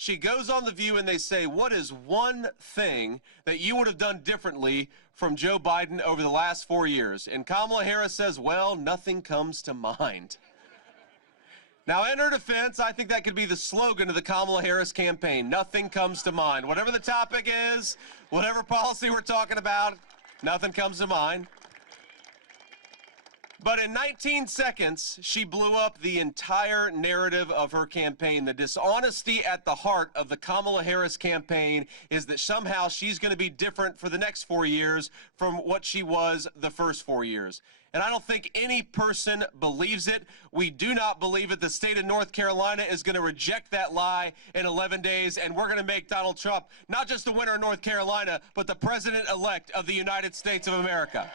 She goes on The View and they say, what is one thing that you would have done differently from Joe Biden over the last 4 years? And Kamala Harris says, well, nothing comes to mind. Now, in her defense, I think that could be the slogan of the Kamala Harris campaign. Nothing comes to mind. Whatever the topic is, whatever policy we're talking about, nothing comes to mind. But in 19 seconds, she blew up the entire narrative of her campaign. The dishonesty at the heart of the Kamala Harris campaign is that somehow she's going to be different for the next 4 years from what she was the first 4 years. And I don't think any person believes it. We do not believe it. The state of North Carolina is going to reject that lie in 11 days, and we're going to make Donald Trump not just the winner of North Carolina, but the president-elect of the United States of America.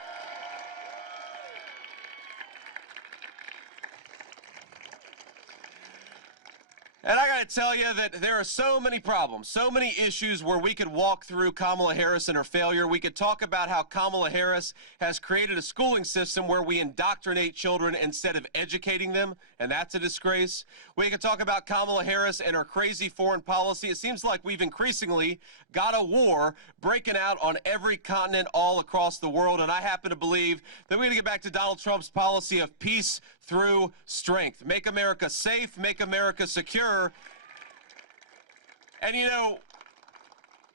And I got to tell you that there are so many problems, so many issues where we could walk through Kamala Harris and her failure. We could talk about how Kamala Harris has created a schooling system where we indoctrinate children instead of educating them, and that's a disgrace. We could talk about Kamala Harris and her crazy foreign policy. It seems like we've increasingly got a war breaking out on every continent all across the world, and I happen to believe that we got to get back to Donald Trump's policy of peace through strength. Make America safe, make America secure. And you know,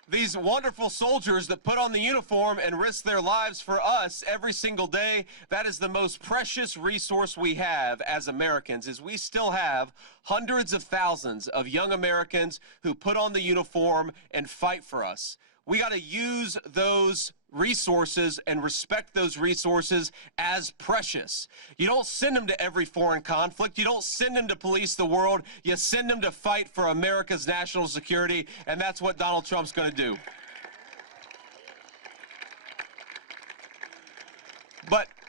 these wonderful soldiers that put on the uniform and risk their lives for us every single day, that is the most precious resource we have as Americans, is we still have hundreds of thousands of young Americans who put on the uniform and fight for us. We got to use those resources and respect those resources as precious. You don't send them to every foreign conflict. You don't send them to police the world. You send them to fight for America's national security, and that's what Donald Trump's going to do.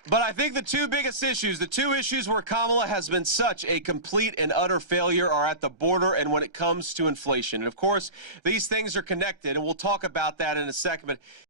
But I think the two biggest issues, the two issues where Kamala has been such a complete and utter failure, are at the border and when it comes to inflation. And of course, these things are connected, and we'll talk about that in a second. But